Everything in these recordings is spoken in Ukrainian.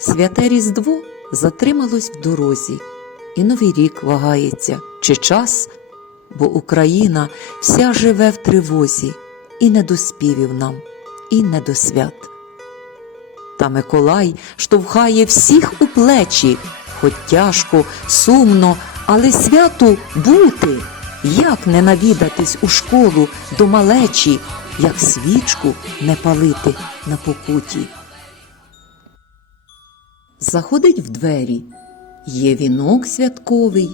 Святе Різдво затрималось в дорозі, і Новий рік вагається, чи час, бо Україна вся живе в тривозі, і не до співів нам, і не до свят. Та Миколай штовхає всіх у плечі, хоч тяжко, сумно, але святу бути, як не навідатись у школу до малечі, як свічку не палити на покуті. Заходить в двері, є вінок святковий,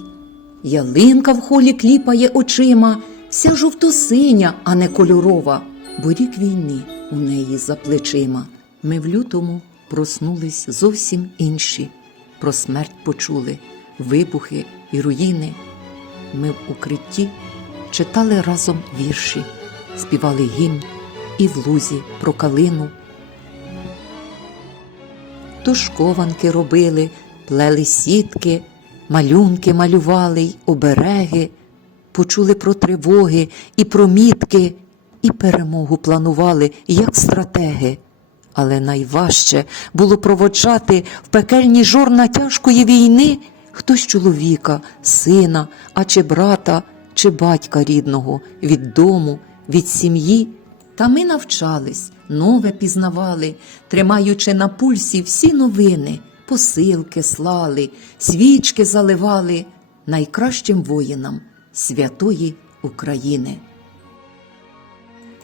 ялинка в холі кліпає очима, вся жовто-синя, а не кольорова, бо рік війни у неї за плечима. Ми в лютому проснулись зовсім інші, про смерть почули, вибухи і руїни. Ми в укритті читали разом вірші, співали гімн і в лузі про калину. Тушкованки робили, плели сітки, малюнки малювали й обереги, почули про тривоги і про мітки, і перемогу планували, як стратеги. Але найважче було проводжати в пекельні жорна тяжкої війни хтось чоловіка, сина, а чи брата, чи батька рідного, від дому, від сім'ї. Та ми навчались, нове пізнавали, тримаючи на пульсі всі новини, посилки слали, свічки заливали найкращим воїнам святої України.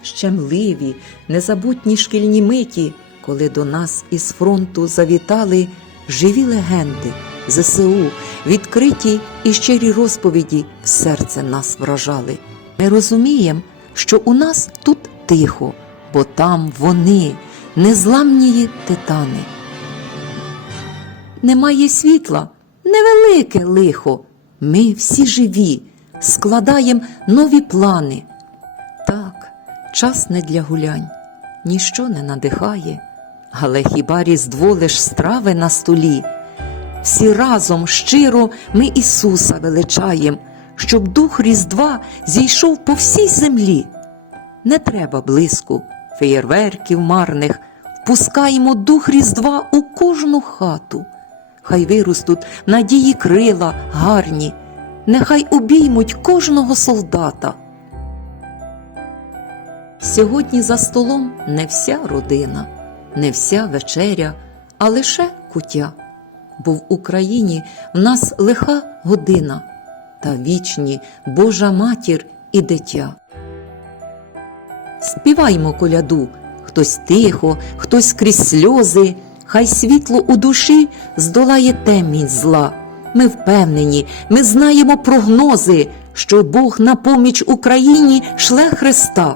Щемливі, незабутні шкільні миті, коли до нас із фронту завітали живі легенди, ЗСУ, відкриті і щирі розповіді в серце нас вражали. Ми розуміємо, що у нас тут тихо, бо там вони, незламнії титани. Немає світла, невелике лихо. Ми всі живі, складаємо нові плани. Так, час не для гулянь, ніщо не надихає, але хіба різдво лиш страви на столі? Всі разом щиро ми Ісуса величаєм, щоб дух Різдва зійшов по всій землі. Не треба блиску, феєрверків марних, впускаємо дух Різдва у кожну хату. Хай виростуть надії крила гарні, нехай обіймуть кожного солдата. Сьогодні за столом не вся родина, не вся вечеря, а лише кутя. Бо в Україні в нас лиха година, та вічні Божа матір і дитя. Співаймо коляду, хтось тихо, хтось крізь сльози, хай світло у душі здолає темінь зла. Ми впевнені, ми знаємо прогнози, що Бог на поміч Україні шле Христа.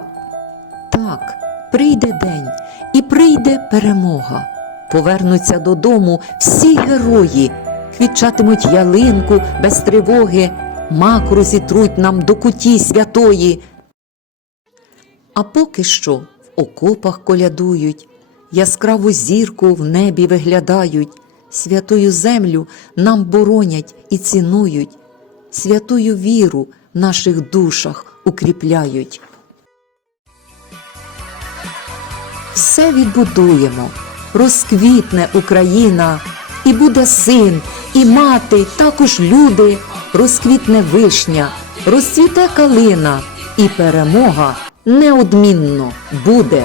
Так, прийде день і прийде перемога. Повернуться додому всі герої, квітчатимуть ялинку без тривоги, мак розітруть нам до куті святої. А поки що в окопах колядують, яскраву зірку в небі виглядають, святою землю нам боронять і цінують, святою віру в наших душах укріпляють. Все відбудуємо, розквітне Україна, і буде син, і мати, також люди, розквітне вишня, розцвіте калина, і перемога неодмінно буде.